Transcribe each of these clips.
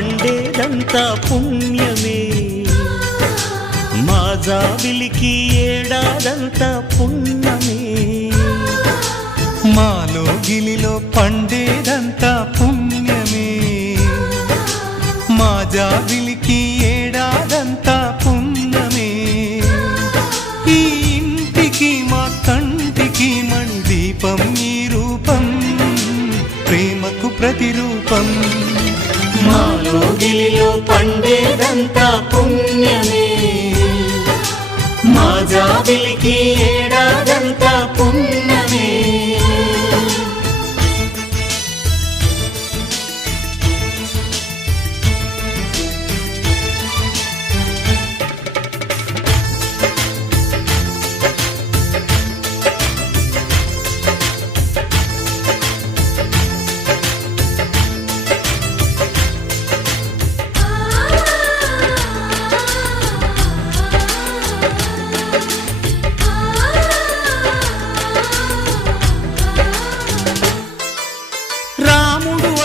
పండేదంతా పుణ్యమే, మా జాబిలికి ఏడాదంతా పుణ్యమే. మాలో గిలిలో పండేదంతా పుణ్యమే, మా జాబిలికి ఏడాదంతా పుణ్యమే. ఈ ఇంటికి మా కంటికి మణి దీపం ఈ రూపం, ప్రేమకు ప్రతిరూపం. మాలో గిలిలో పండేదంతా పుణ్యమే, మా జాబిలికి ఏడాదంతా పుణ్యమే.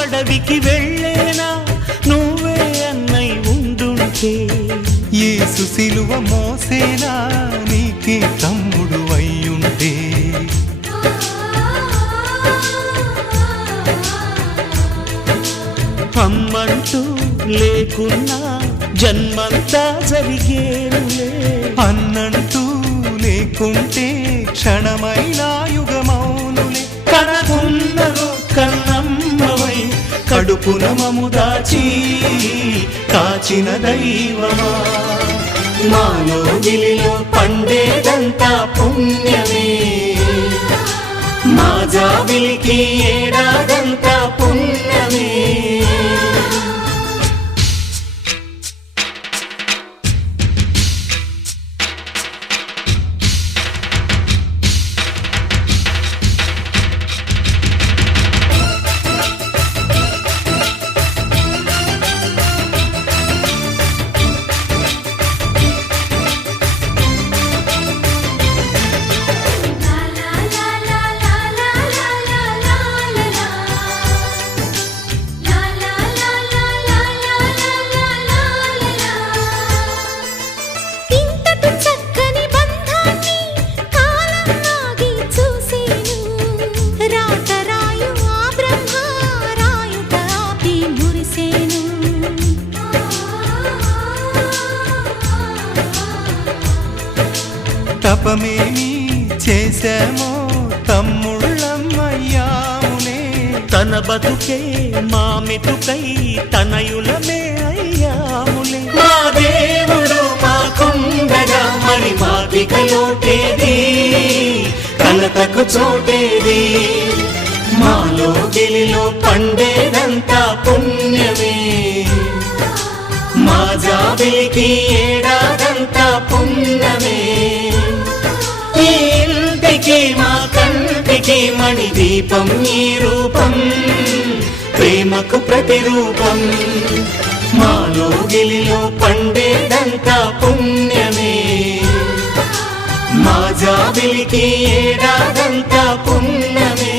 అడవికి వెళ్ళేనా నువ్వే అన్నై ఉండుంటే, యేసు సిలువ మోసేనా నీకే తమ్ముడు అయ్యుంటే. అమ్మంటూ లేకున్నా జన్మంతా జరిగేనులే, అన్నంటూ లేకుంటే క్షణమైనా యుగమౌనులే. కనకున్నదో కన్నమ్మవై కడుపున మము దాచి కాచిన దైవమా. మాలో గిలిలో పండేదంతా పుణ్యమే, మా జాబిలికి ఏడాదంతా పుణ్యమే. తపమేమి చేశామో తమ్ముళ్ళమ్మయ్యామునే, తన బతుకే మా మెతుకై తనయులమే అయ్యాములే. మా దేవుడు మాకుండగా మరి మాకిక లోటేది, కలతకు చోటేది. మాలో గిలిలో పండేదంతా పుణ్యమే, మా జాబిలికి ఏడాదంతా పుణ్యమే. ఈ ఇంటికి మా కంటికి మణి దీపం ఈ రూపం, ప్రేమకు ప్రతిరూపం. మాలో గిలిలో పండేదంతా పుణ్యమే, మా జాబిలికి ఏడాదంతా పుణ్యమే.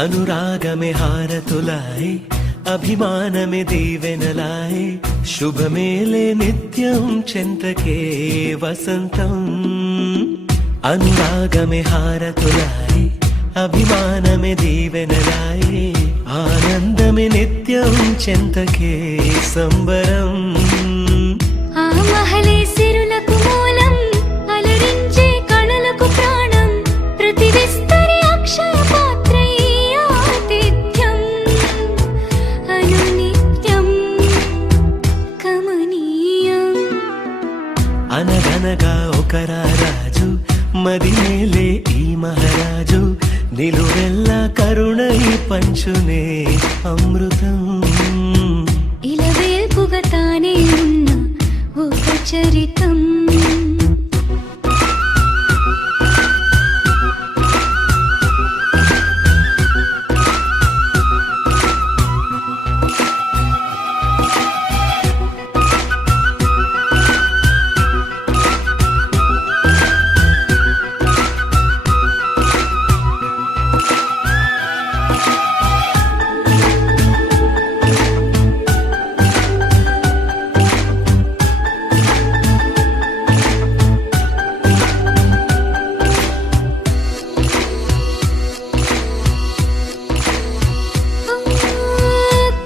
అనురాగమే హారతులాయ్, అభిమానమే దీవెనలాయ్, శుభమేలే నిత్యం చెంతకే వసంతం. అనురాగమే హారతులాయ్, అభిమానమే దీవెనలాయ్, ఆనందమే నిత్యం చెంతకే సంబరం. ఆ మహలే సిరులకు మూలం, అలరించే కళలకు ప్రాణం, ప్రతి విస్తరి అక్షయ పాత్రై ఆతిథ్యం అనునిత్యం కమనీయం. అనగనగా ఒక రాజు మదిమేలే మేలే ఈ మహారాజు నిలువెల్ల కరుణై పంచునే అమృతం. ఇలవేల్పుగా తానే ఉన్న ఒక చరితం.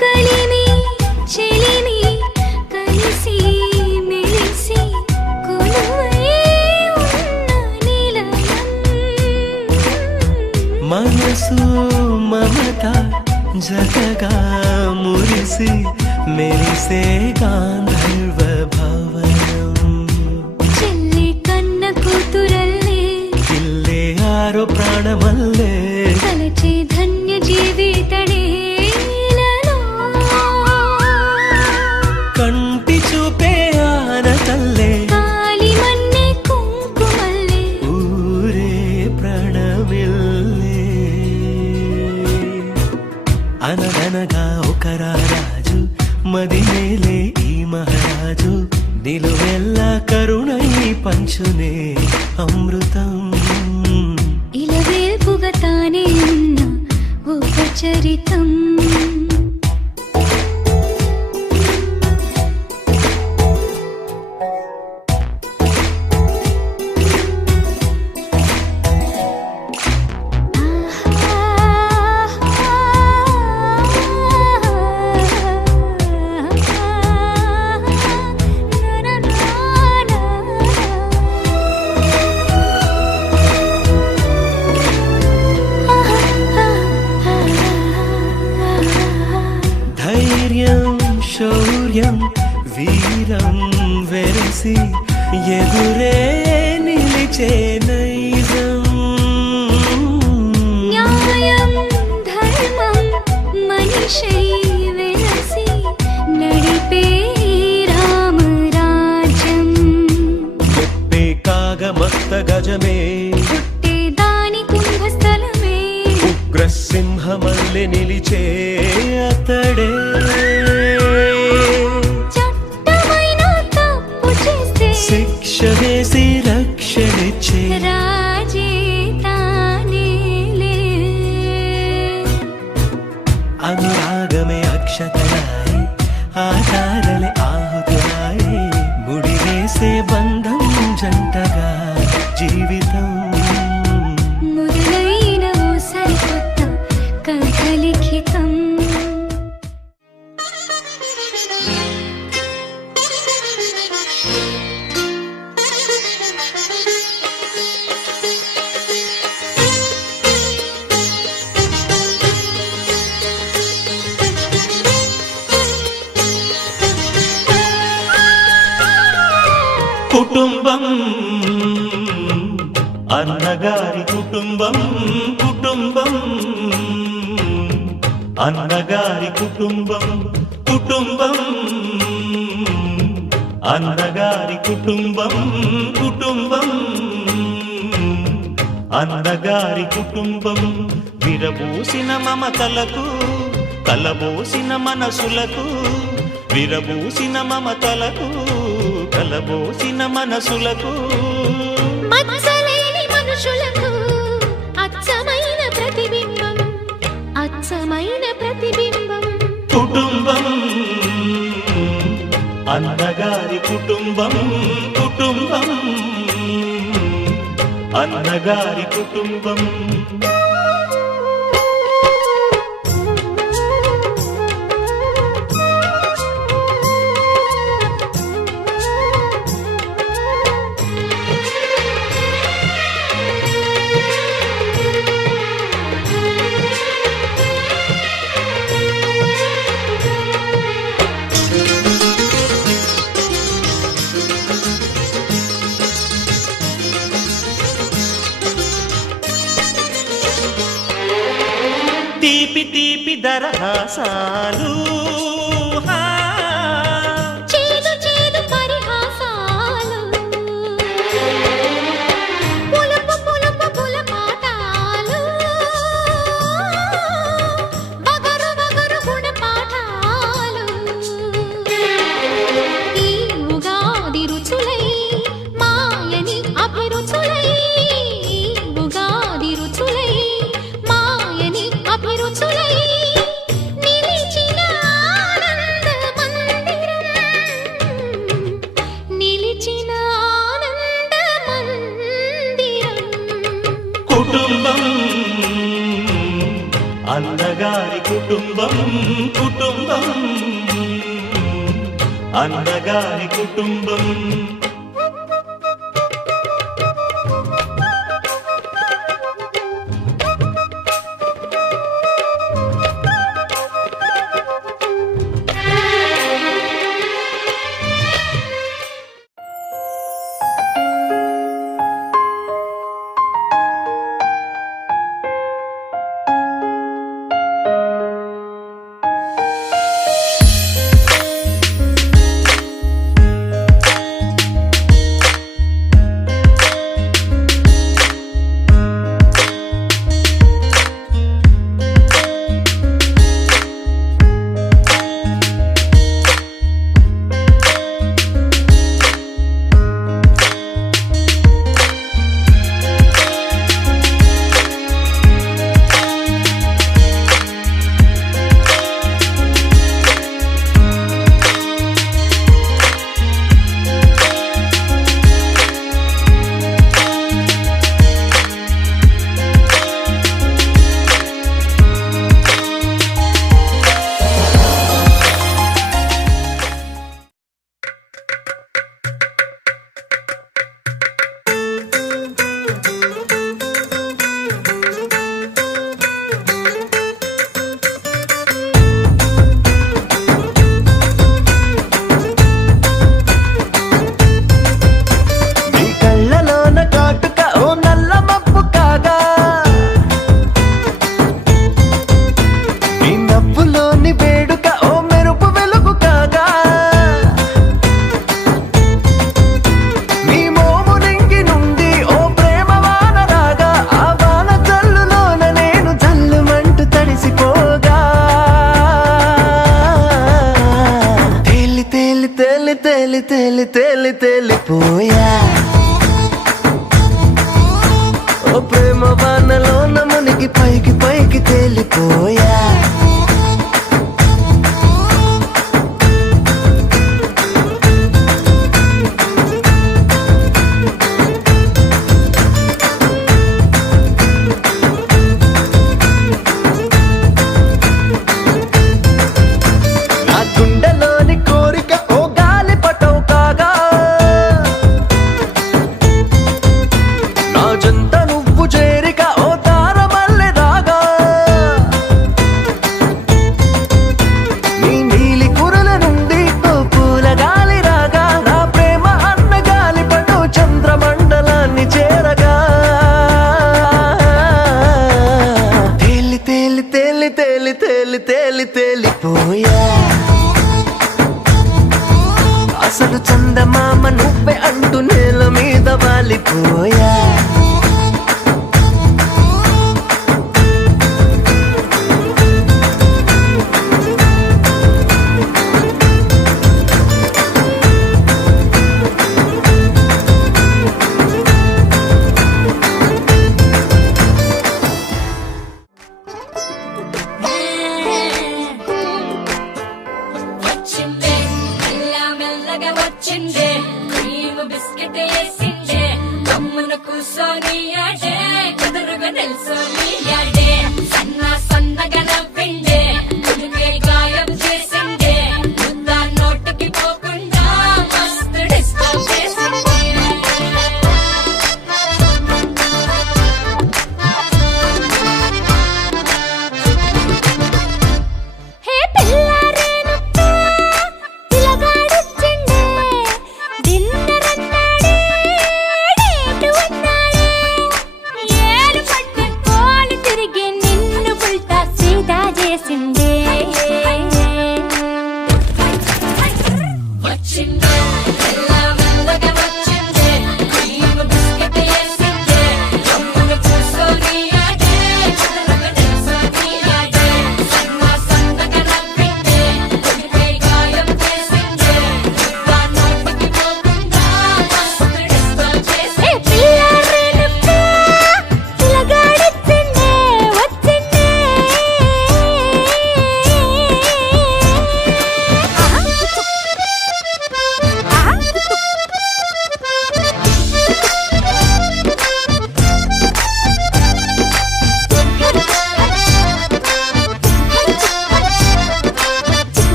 కలిమి చెలిమి కలిసి మెలిసి కొలువై ఉన్న నిలయం. మనసు మమత జగగా మురిసి మెరిసే గాంధర్వ భవనం. చెల్లి కన్న కూతురల్లే ఇల్లే ఆరో ప్రాణమల్లే కలచే ధన్య జీవితడే ఇలలో. కంటి చూపే ఆనతల్లే కాలి మన్నే కుంకుమల్లే ఊరే ప్రణమిల్లే. అనగనగా ఒక రాజు మదిమేలే ఈ మహారాజు నిలువెల్ల కరుణై పంచునే అమృతం. ఇలవేల్పుగా తానే ఉన్న ఒక చరితం. ధైర్యం శౌర్యం వీరం వెరసి ఎదురే నిలిచే నైజం. న్యాయం ధర్మం మనిషై వెలసి నడిపే రామరాజ్యం. గొప్పే కాగమస్త గజమే పుట్టే దాని కుంభస్థలమే ఉగ్రసింహమల్లె నిలిచే అతడే. చట్టమైన తప్పు చేస్తే శిక్ష వేసి రక్షణిచ్చే రాజే తానేలే. అనురాగమే అక్షతలాయి ఆధారలే ఆహుతులాయి ముడివేసే బంధం జంటగా జీవితం. మొదలైన ఓ సరికొత్త కథ లిఖితం. కుటుంబం అన్నగారి కుటుంబం కుటుంబం అన్నగారి కుటుంబం కుటుంబం అన్నగారి కుటుంబం కుటుంబం అన్నగారి కుటుంబం విరబూసిన మమతలకు కలబోసిన మనసులకు విరబూసిన మమతలకు కలబోసిన మనసులకు మచ్చలేని మనుషులకు అచ్చమైన ప్రతిబింబం అచ్చమైన ప్రతిబింబం. కుటుంబం అన్నగారి కుటుంబం కుటుంబం అన్నగారి కుటుంబం. తీపి తీపి దరహాసాలు చేదు చేదు పరిహాసాలు పులుపు పులుపు పులపాటాలు వగరు వగరు గుణపాఠాలు ఈ ఉగాది రుచులై మాయని అభిరుచులై ఈ ఉగాది రుచులై మాయని అభిరుచులై నిలిచిన ఆనంద మందిరం నిలిచిన ఆనంద మందిరం కుటుంబం అందగారి కుటుంబం కుటుంబం అందగారి కుటుంబం తేలిపోయా ఓ ప్రేమ వానలో నమునికి పైకి పైకి తేలిపోయా తేలిపోయా అసలు చందమామ నువ్వే అంటూ నేల మీద వాలిపోయా ఏడు పట్టుకో చేసిందే వచ్చిందే మెల్లమెల్లగా వచ్చిందే క్రీమ్ బిస్కెట్ వేసిందే జమ్మున కూర్చొని ఆడే చదరగ నిల్చొని ఆడే సన్నగా నవ్విందే కొడితే గాయం చేసిందే ఇంకా నోటికి పోకుండా మస్తు డిస్టర్బ్ చేసిందే పిల్లరేనుక పిలగాడొచ్చిందే వచ్చిందే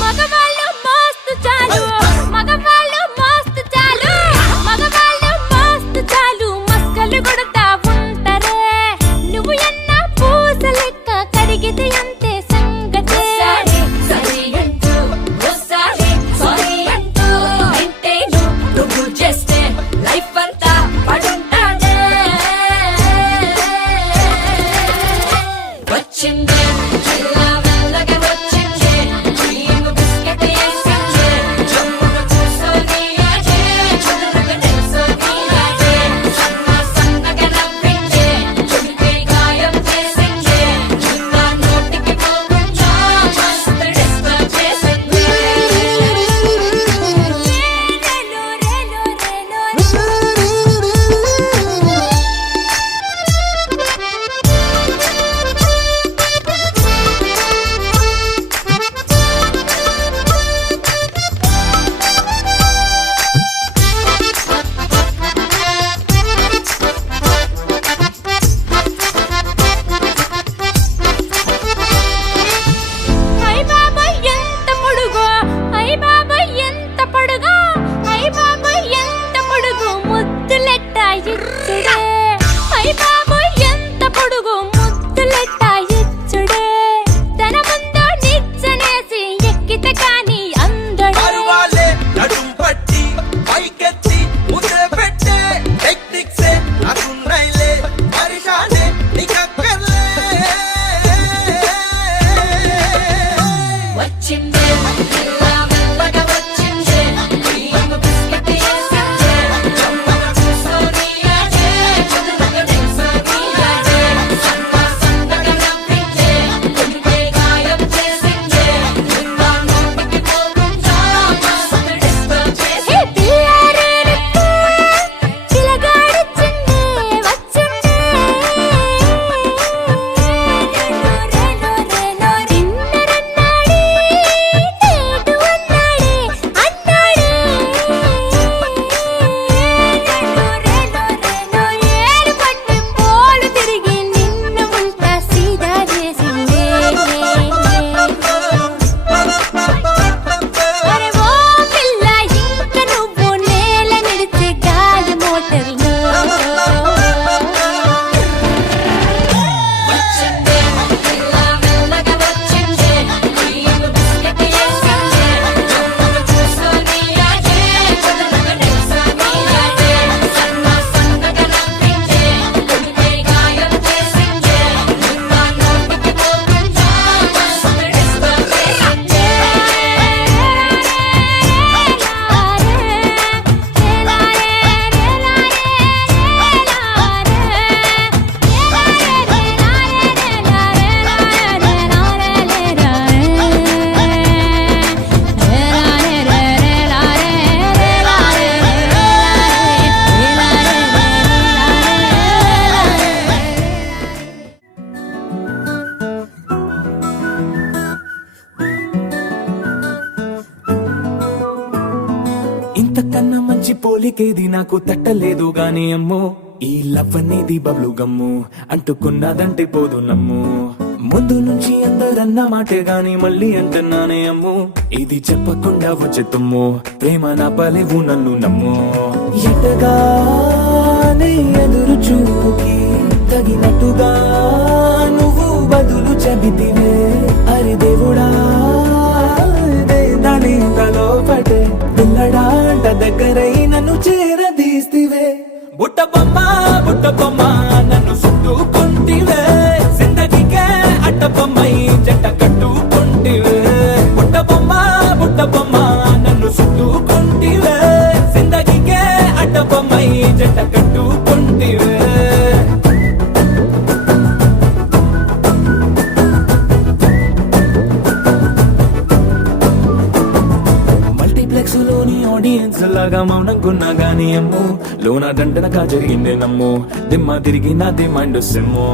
మగవాళ్ళు మస్తు చాలు మగవాళ్ళు మస్తు చాలు మగవాళ్ళు మస్తు చాలు మస్కలు కొడతా ఉంటారే నువ్వు ఎన్న పూస లెక్క కరిగితే అంతే సంగతే సరి అంటూ ఓసారి సారీ అంటూ వింటేను నువ్వు చేస్తే లైఫ్ అంతా పడుంటాడే వచ్చిందే మెల్లమెల్లగా వచ్చిందే క్రీమ్ బిస్కెట్ వేసిందే జమ్మున కూర్చొని ఆడే చదరగ నిల్చొని ఆడే సన్నగా నవ్విందే కొడితే గాయం చేసిందే ఇంకా నోటికి పోకుండా మస్తు డిస్టర్బ్ చేసిందే ఐ బాబాయ్ ఎంత పొడుగో ఐ బాబాయ్ ఎంత పొడుగో ఐ బాబాయ్ ఎంత పొడుగు ముద్దులెట్ట ఇచ్చుడే ఐ బాబాయ్ ఎంత పొడుగు ముద్దులెట్ట ఇచ్చుడే తన ముందు నిచ్చనేసి ఎక్కితే కాని అందడే పరువాలే నడుం పట్టి పైకెత్తి ముద్ర పెట్టే టెక్నిక్సే నాకున్నైలే పరిశానే నీకక్కర్లే వచ్చిందే మెల్లమెల్లగా వచ్చిందే క్రీమ్ బిస్కెట్ వేసిందే జమ్మున కూర్చొని ఆడే చదరగ నిల్చొని ఆడే సన్నగా నవ్విందే కొడితే గాయం చేసిందే ఇంకా నోటికి పోకుండా మస్తు డిస్టర్బ్ చేసిందే పిల్లరేనుక పిలగాడొచ్చిందే వచ్చిందే తిన్నరన్నాడే నేడు అన్నాడే ఏరు పట్టి పోలు తిరిగి నిన్ను ఉల్టా సీదా చేసిందే అరే ఓ పిల్ల ఇంక నువ్వు నేల నిడిచే గాలి మోటర్లో వచ్చిందే మెల్లమెల్లగా వచ్చిందే క్రీమ్ బిస్కెట్ వేసిందే జమ్మున కూర్చొని ఆడే చదరగ నిల్చొని ఆడే సన్నగా నవ్విందే కొడితే గాయం చేసిందే ఇంకా నోటికి పోకుండా మస్తు డిస్టర్బ్ చేసిందే ఇంతకన్నా మంచి పోలికేది నాకు తట్టలేదు గాని అమ్మో ఈ లవ్ అనేది బబ్లు గమ్ము అంటుకున్నదంటే పోదు నమ్ము ముందు నుంచి అందరన్న మాటే గాని మళ్ళీ అంటున్నానే అమ్ము ఇది చెప్పకుండా వచ్చే తుమ్ము ప్రేమ నా పలేవు నన్ను నమ్ము ఎటగానే ఎదురు చూకి తగినట్టుగా నువ్వు బదులు చెబితివే అరి దేవుడా దాని తలో పడే పిల్లడాంట దగ్గరై నన్ను చేరదీస్తివే బుట్ట బొమ్మ అడ్డపమ్మై జంట కట్టుకుంటివే మల్టీప్లెక్స్ లోని ఆడియన్స్ లాగా మౌనంకున్నా గానీ అమ్ము లోన దండనగా జరిగిందే నమ్ము దిమ్మ తిరిగి నాది మైండ్ సిమ్ము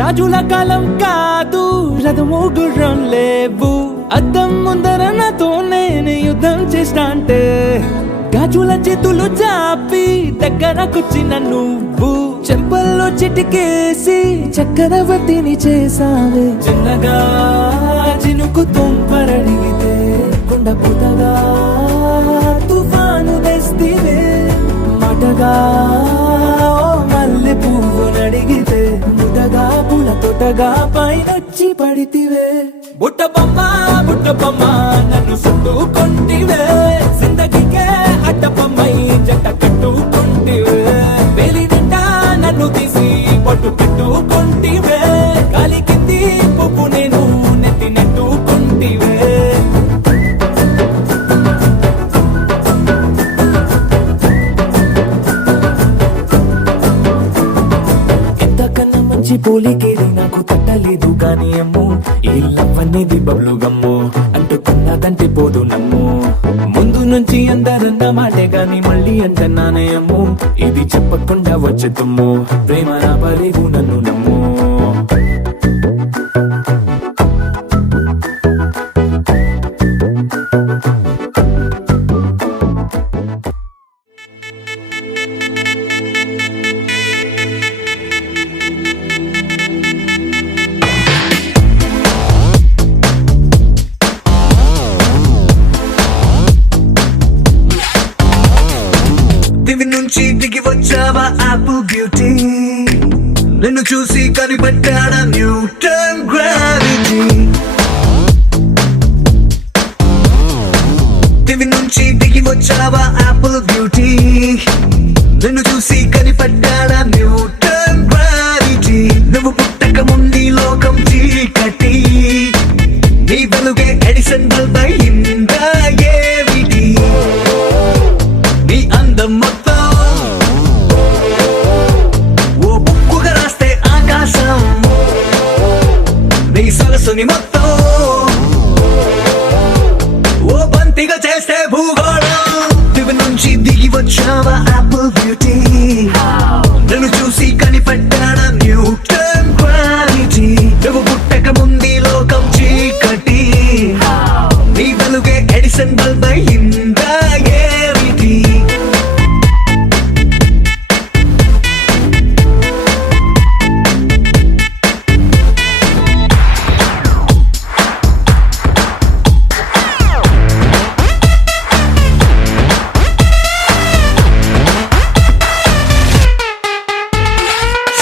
రాజుల కాలం కాదు రథము గుర్రం లేవు అద్దం ముందర నాతో నేను యుద్ధం చేస్తా అంటే గాజుల చేతులు చాపి దగ్గరకొచ్చిన నువ్వు చెంపల్లో చిటికేసి చక్రవర్తిని చేసావే చిన్నగా చినుకు తుంపరడిగితే కొండ పుటగా తుఫాను తెస్తివే మాటగా మల్లె పువ్వు నడిగితే ముటగా పుల తొటగా పైనొచ్చి పడితివే బుట్ట బొమ్మ నన్ను చుట్టుకొంటివే జిందగీకే అడ్డపమ్మై జంట కట్టుకుంటివే వేలి నిండా నన్ను తీసి పట్టు పెట్టుకుంటివే గాలి కింది పువ్వు నేను నెత్తి నెట్టుకుంటివే పోలికేది నాకు తట్టలేదు కానీ అమ్ము ఈ లవ్ అనేది బబ్లు గమ్ము అంటుకున్నదంటే పోదు నమ్ము ముందు నుంచి అందరన్న మాటే గాని మళ్ళీ అంటున్నానే అమ్ము ఇది చెప్పకుండా వచ్చే తుమ్ము ప్రేమ రాబలేవు నన్ను నమ్ము దివి నుంచి దిగి వచ్చావా యాపిల్ బ్యూటీ నిన్ను చూసి కనిపెట్టాడా న్యూటన్ గ్రావిటీ దివి నుంచి దిగి వచ్చావా యాపిల్ బ్యూటీ నిన్ను చూసి కనిపెట్టాడా న్యూటన్ గ్రావిటీ నువ్వు పుట్టక ముందు లోకం చీకటి నీ వెలుగే ఎడిసన్ బల్బ్ అయిందా ఏమిటి నీ అందం మొత్తం ఓ బుక్కుగా రాస్తే ఆకాశం నీ సరస్సుని మొత్తం ఓ బంతిగా చేస్తే భూగోళం దివి నుంచి దిగి వచ్చావా యాపిల్ బ్యూటీ నన్ను చూసి కనిపెట్టాడా న్యూటన్ గ్రావిటీ నువ్వు పుట్టక ముందు లోకం చీకటి నీ వెలుగే ఎడిసన్ బల్బ్ అయిందా ఏమిటి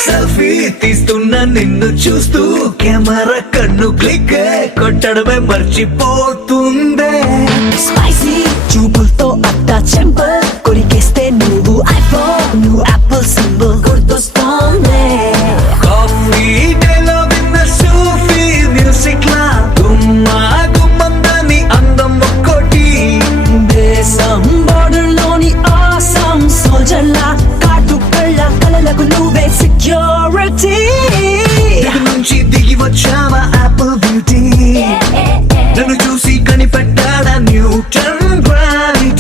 సెల్ఫీ తీస్తున్నా నిన్ను చూస్తూ కెమెరా కన్ను క్లిక్ కొట్టడమే మర్చిపోతుందే స్పైసీ చూపులతో అట్టా చెంపల్ కొరికేస్తే నువ్వు ఐఫోన్ నువ్వు యాపిల్ సింబల్ గుర్తొస్తోంది కాఫీ డేలో విన్న సూఫీ మ్యూజిక్ లా గుమ్మా గుమ్మందాని అందం ఒక్కోటి దేశం బోర్డర్ లోని ఆసం సోల్జర్ లా కాటు కళ్ళ కలలకు నువ్వే సెక్యూరిటీ దిగి నుంచి దిగి వచ్చావా యాపిల్ బ్యూటీ నన్ను చూసి కనిపెట్టాడా Newton gravity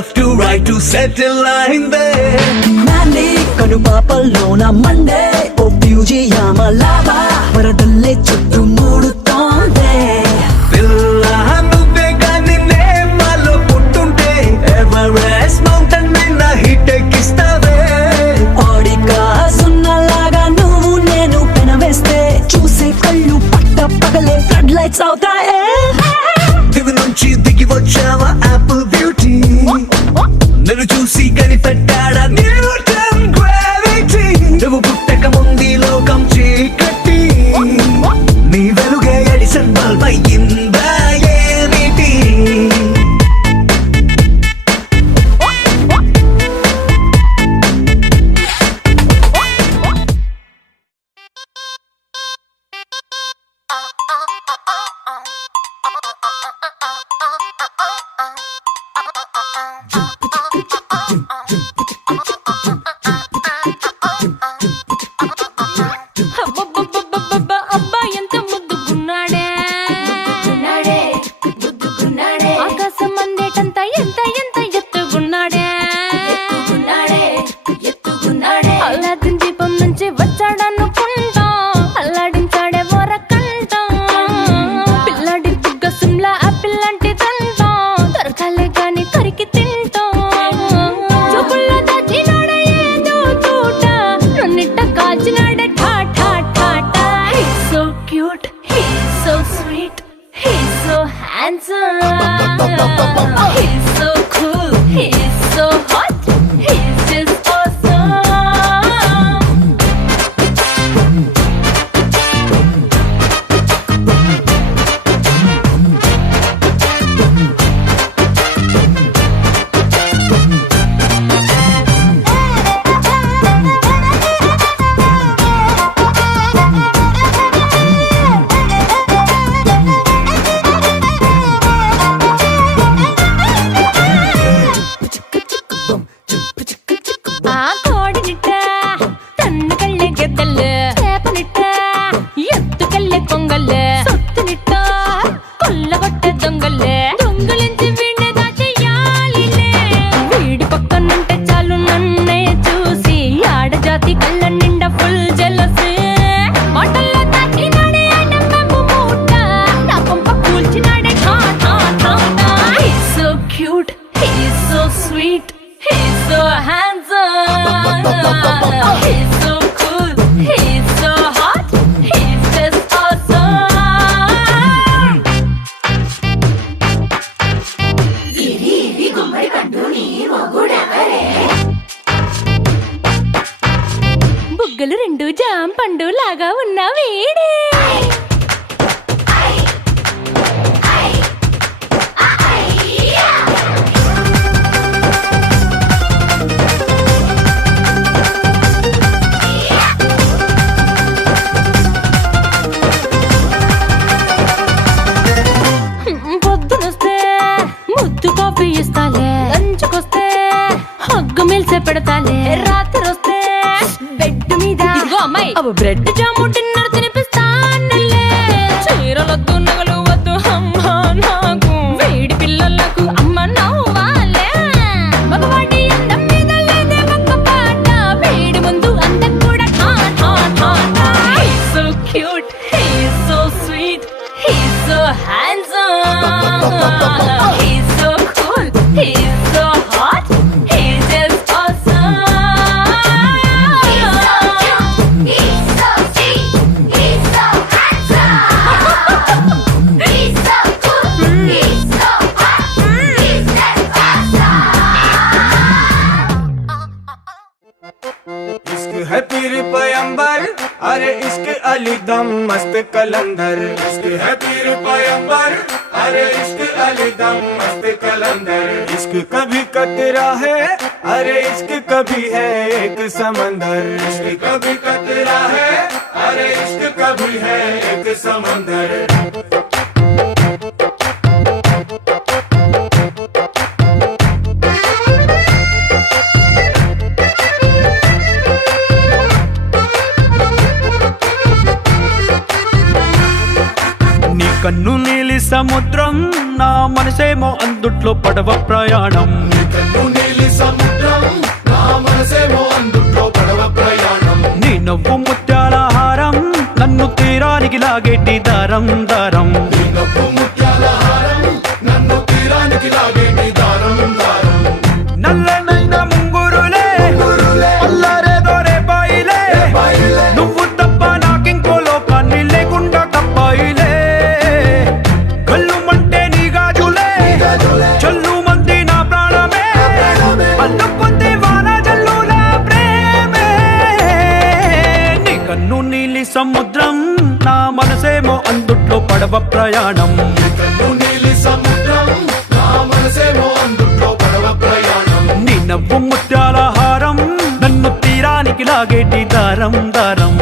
left to right to settle అయిందే నాని కను పాపల్లోన మండే ఓ బ్యూజియామ లావా వరదల్లే చుట్టూ మూడుతోందే పిల్ల నువ్వే గాని నేమాలో పుట్టుంటే ఎవరెస్ట్ మౌంటైన్ మీద హిట్ ఎక్కిస్తావే ఓడిగా సున్నలాగా నువ్వు నేను పెనవేస్తే చూసే కళ్ళు పట్ట పగలే ఫ్లడ్ లైట్స్ అవుతాయే దివి నుంచి దిగి వచ్చావా యాపిల్ బ్యూటీ నన్ను చూసి కనిపెట్టాడా న్యూటన్ గ్రావిటీ నువ్వు పుట్టక ముందు లోకం చీకటి నీ వెలుగే ఎడిసన్ బల్బ్ అయ్యిందా ఏమిటి అబ్బబ్బబ్బబ్బబ్బ, అబ్బా ఎంత ముద్దుగున్నాడే ఆకాశం అందేటంత ఎంత ఎంత ఎత్తుగున్నాడే అల్లాదిన్ దీపం నుంచి వచ్చాడనుకుంటా అల్లాడించాడే వరకంట పిల్లాడి బుగ్గ సిమ్లా ఆపిల్ లాంటిదంట దొరకాలే గాని కరికి తింటా చూపుల్లో దాచినాడే ఏదో తోట నన్నిట్ట కాచినాడే ఠా ఠా ఠా ఠా He's so cute, he's so sweet, he's so handsome, he's so cool, he's so hot, he's just awesome. ఆ కోడినిట్ట తన్ను కళ్ళే గెద్దలు చేపనిట్ట ఎత్తుకెళ్ళే కొంగల్లే సొత్తునిట్ట కొల్లగొట్టే దొంగల్లే దొంగలించి వీణ్ణి దాచేయాలిలే వీడి పక్కనుంటే చాలు నన్నే చూసి ఆడజాతి కళ్ళ నిండా ఫుల్ జలసే మాటల్లో దాచినాడే ఆయన మెమ్ము మూట నా కొంప కూల్చినాడే ఠా ఠా ఠా ఠా He's so cute, he's so sweet, he's so handsome, he's so cool, he's so hot, he's just awesome. బుగ్గలు రెండు జాం పండు లాగా ఉన్న వీడే పొద్దునొస్తే ముద్దు కాఫీ ఇస్తాలే లంచ్కొస్తే హగ్గు మిల్సే పెడతాలే రాత్రి వస్తే బెడ్ మీద అమ్మాయి అవి బ్రెడ్ జాము డిన్నర్ తినిపిస్తానులే చీరలొద్దు నగలు వద్దు అమ్మా నాకు వేడి పిల్లలకు అమ్మ నవ్వాలే మగవాడి అందం మీద లేదే ఒక్క పాట వేడి ముందు అందం కూడా ఠా ఠా ఠా ఠా He's so cute, he's so sweet, he's so handsome, he's so cool, he's so hot, he's just awesome. He's so sweet, he's so handsome, he's so cool, he's so hot, he's just awesome. इश्क है पीर पैगंबर अरे इश्क अली दम मस्त कलंदर इश्क है पीर पैगंबर अरे इश्क अली दम मस्त कलंदर इश्क कभी कतरा है अरे इश्क कभी है एक समंदर इश्क कभी कतरा है अरे इश्क कभी है एक समंदर కన్ను నీలి సముద్రం నా మనసేమో అందుట్లో పడవ ప్రయాణం కన్ను నవ్వు ముత్యాల హారం నన్ను తీరానికి లాగేటి దారం దారం నల్లనైన ముంగురులే అల్లారేదో రేపాయిలే నువ్వు తప్ప నాకింకో లోకాన్ని లేకుండా కప్పాయిలే కళ్ళుమంటే నీ గాజులే చల్లు మంది నా ప్రాణమే అల్లుకుంది వాన జల్లుల ప్రేమే నీ కన్ను నీలి సముద్రం నా మనసేమో అందుట్లో పడవ ప్రయాణం నీ నవ్వు ముత్యాల హారం నన్ను తీరానికి లాగేటి దారం దారం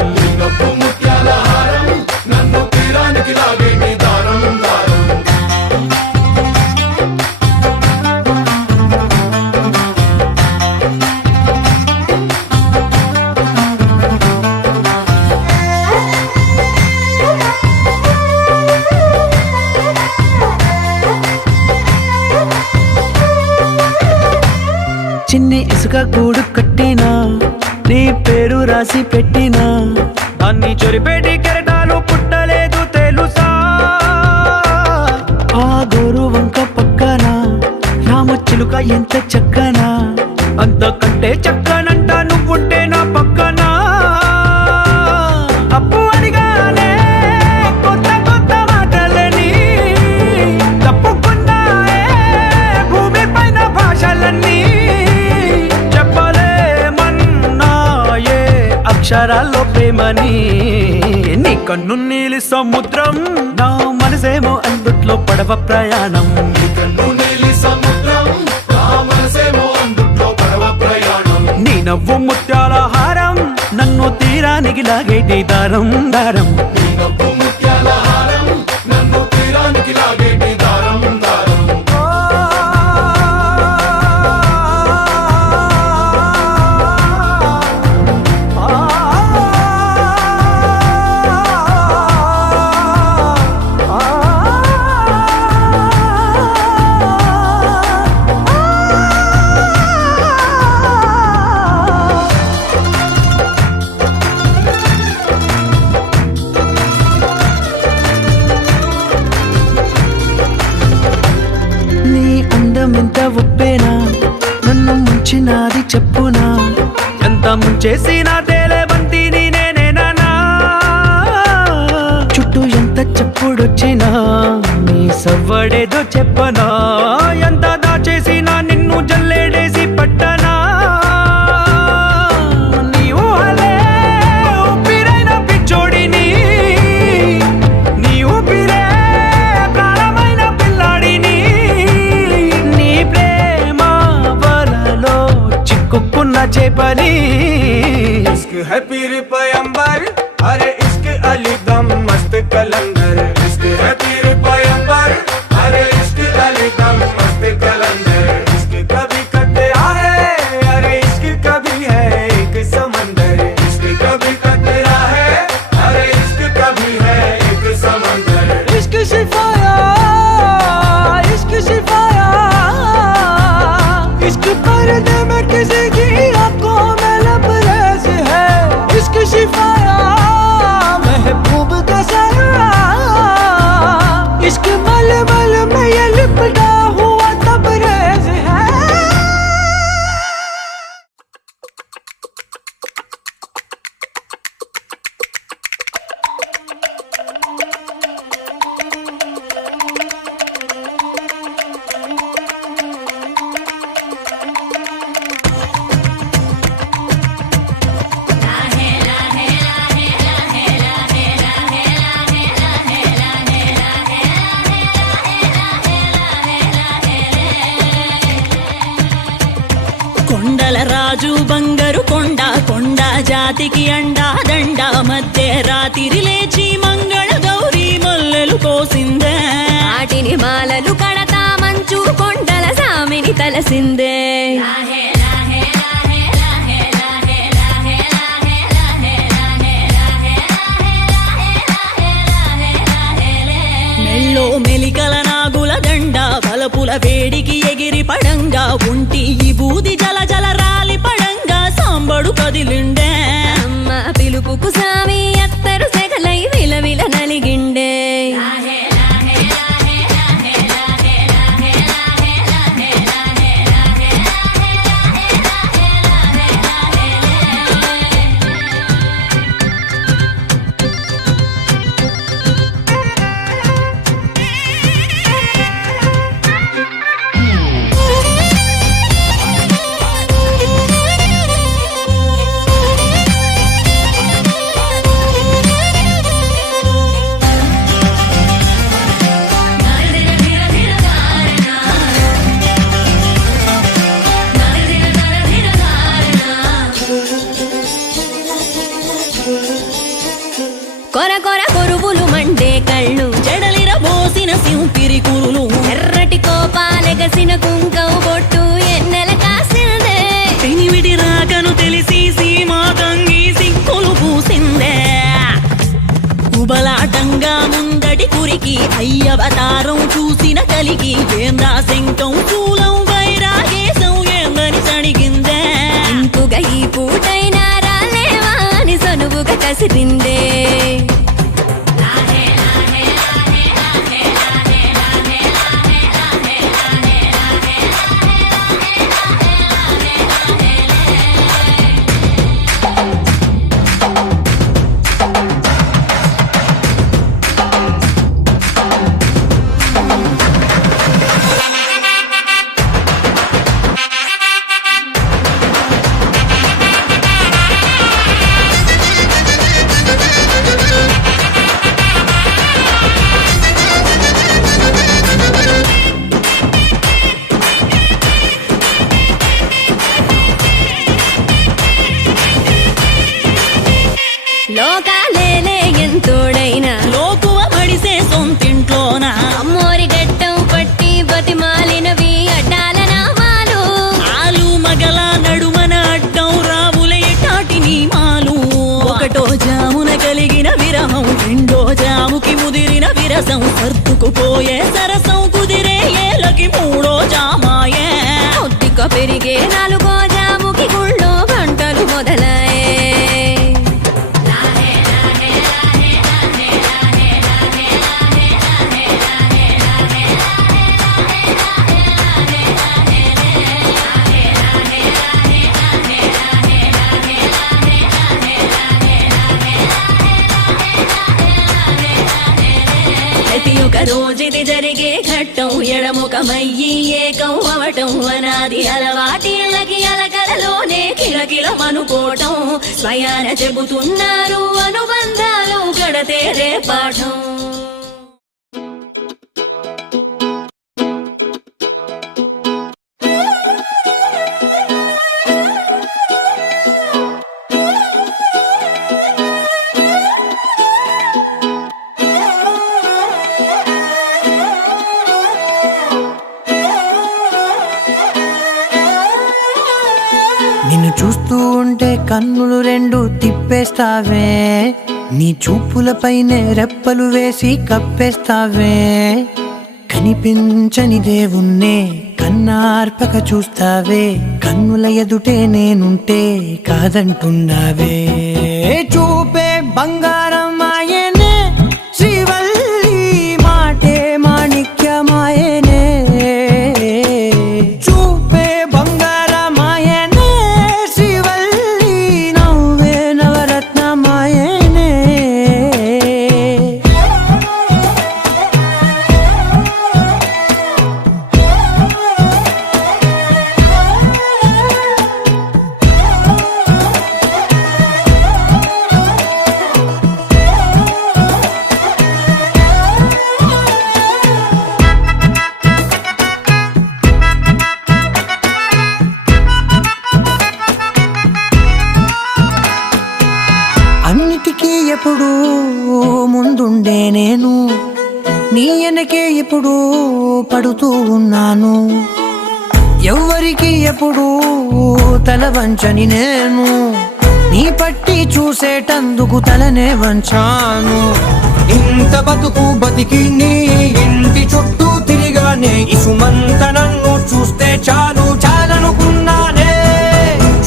చిన్ని ఇసుక గూడు కట్టినా నీ పేరు రాసి పెట్టినా అన్ని చొరిపేటి కెరటాలు పుట్టలేదు తెలుసా ఆ గోరు వంక పక్కన రామచిలుక ఎంత చక్కనా అంతకంటే చక్కనంట నువ్వుంటే నా పక్కన అప్పు అడిగానే కొత్త కొత్త మాటలని తప్పుకున్నాయే భూమి పైన భాషలన్నీ అక్షరాల్లో ప్రేమని నీ కన్ను నీలి సముద్రం నా మనసేమో అందుట్లో పడవ ప్రయాణం నీ నవ్వు ముత్యాల హారం నన్ను తీరానికి లాగేటి దారం దారం ఎంత ఒప్పేనా నన్ను ముంచినాది చెప్పునా ఎంత ముంచేసినా తేలే బంతిని నేనేనా చుట్టూ ఎంత చెప్పుడొచ్చినా నీ సవ్వడేదో చెప్పనా ఎంత దాచేసినా నిన్ను జల్లేడేసి పట్టనా నీ ఊహలే ఊపిరైన పిచ్చోడిని నీ ఊపిరే ప్రాణమైన పిల్లాడిని కుక్కున్న చేపని इश्क है पीर पैगंबर अरे इश्क अली दम मस्त कलंदर इश्क है पीर पैगंबर अरे इश्क अली दम मस्त कलंदर इश्क कभी कतरा है अरे इश्क कभी है एक समंदर इश्क कभी कतरा है अरे इश्क कभी है एक समंदर इश्क शिफाया इश्क शिफाया इश्क पर्दे में किसी की आंखों में लबरेज है इश्क शिफाया महबूब का सरा इश्क मलमल में ये लिपटा हुआ तबरेज है కొండల రాజు బంగారు కొండ కొండ జాతికి అండా దండ మధ్య రాత్రి లేచి మంగళ గౌరీ మొల్లెలు కోసిందే వాటిని మాలలు కడతా మంచు కొండల సామిని తలసిందే మెల్లో మెలికల నాగుల దండ బలపుల వేడికి ఎగిరి పడంగా ఉంటి ఈ బూది జల జల రాలి పడంగా సాంబడు కదిలిండే అమ్మ పిలుపు కొర కొర కొరువులు మండే కళ్ళు, జడలిర బోసిన సింపిరి కురులు, ఎర్రటి కోపాలెగసిన కుంకం బొట్టు ఎన్నెల కాసిందే. పెనివిడి రాకను తెలిసి సీమా తంగి సిక్కులు పూసిందే. కుబలాటంగా ముందటి కురికి అయ్యవతారం చూసిన కలిగి ఏందా శంకం చూలం వైరాగేశం ఏందని సడిగిందే. ఇంకుగా ఈ పూటైనా రాలేవా అని సనువుగా కసిరిందే. లోకాలేలే ఎంతోడైనా లోకువ మడిసే సొంతింట్లోన అమ్మోరి గట్టం పట్టి బతిమాలినవి అడ్డాల నామాలు. ఆలు మగల నడుమన అడ్డం రావులే టాటి నీమాలు. ఒకటో జామున కలిగిన విరహం, రెండో జాముకి ముదిరిన విరసం, సర్దుకుపోయే సరసం కుదిరే ఏలకి మూడో జామాయే. కొద్దిగా పెరిగే నాలుగో జాముకి గుళ్ళో గంటలు మొదలయ్యే. ప్రతి ఒక రోజుది జరిగే ఘట్టం, ఎడముఖమయ్యి ఏకం అవటం, అనాది అలవాటిళ్ళకి అలకలలోనే కిలకిలమనుకోవటం. స్వయాన చెబుతున్నారు అనుబంధాలు గడతేరే పాఠం. నిన్ను చూస్తూ ఉంటే కన్నులు రెండు తిప్పేస్తావే, నీ చూపులపైనే రెప్పలు వేసి కప్పేస్తావే. కనిపించని దేవుణ్ణే కన్నార్పక చూస్తావే, కన్నుల ఎదుటే నేనుంటే కాదంటున్నావే. చూపే బంగారం ఆయనే, శ్రీవల్లి మాటే మాణిక్యమాయనే. చూపే బంగారమాయనే, శ్రీవల్లి నవ్వే నవరత్నమాయనే. అన్నిటికీ ఎప్పుడు ముందుండే నేను, నీ వెనకే ఎప్పుడు పడుతూ ఉన్నాను. ఎవ్వరికి ఎప్పుడు తల వంచని నేను, నీ పట్టి చూసేటందుకు తలనే వంచాను. ఇంత బతుకు బతికి నీ ఇంటి చుట్టూ తిరిగానే, ఇసుమంత నన్ను చూస్తే చాలు చాలనుకున్నానే.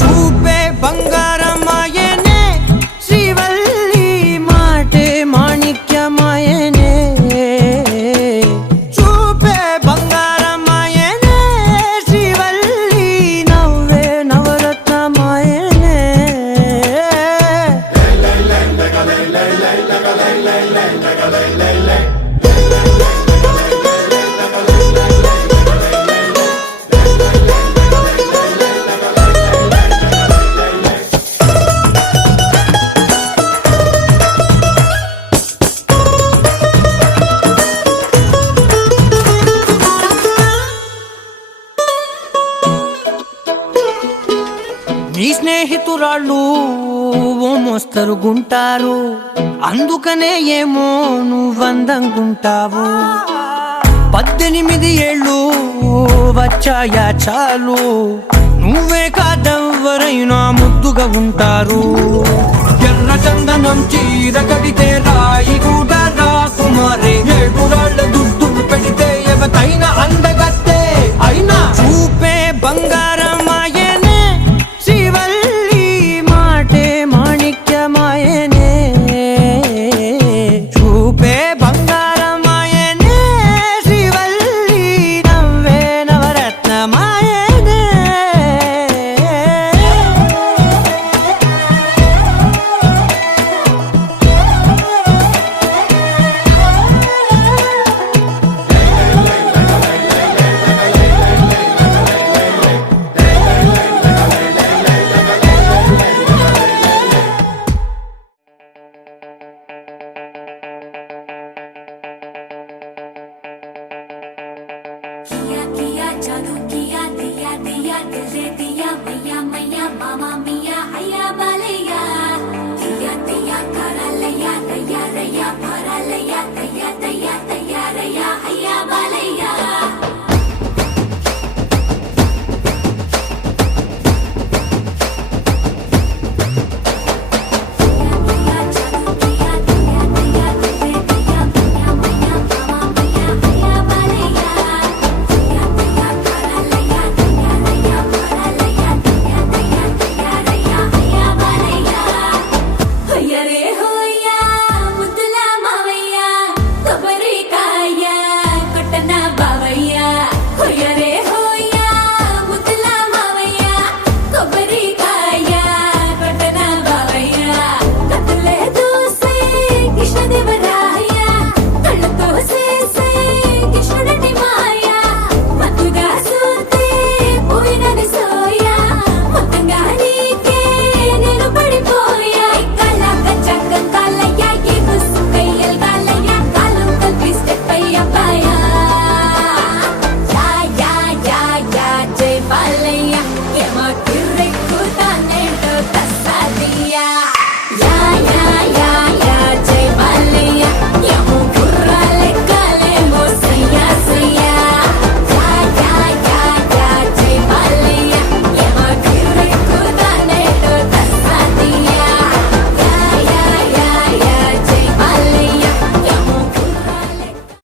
చూపే బంగారమాయనే, శ్రీవల్లి మాటే మాణిక్యమాయనే. చూపే బంగారమాయనే, శ్రీవల్లి నవ్వే నవరత్నమాయనే. నీ స్నేహితురాళ్ళు ఓ మోస్తరు గుంటారు అందుకనే ఏమో నువ్వందంగుంటావు 18 ఏళ్ళు వచ్చాయా చాలు నువ్వే కాదెవ్వరైనా ముద్దుగా ఉంటారు ఎర్ర చందనం చీర కడితే రాయి కూడా రాకుమారే 7 రాళ్ళ దుద్దులు పెడితే ఎవతైనా అంద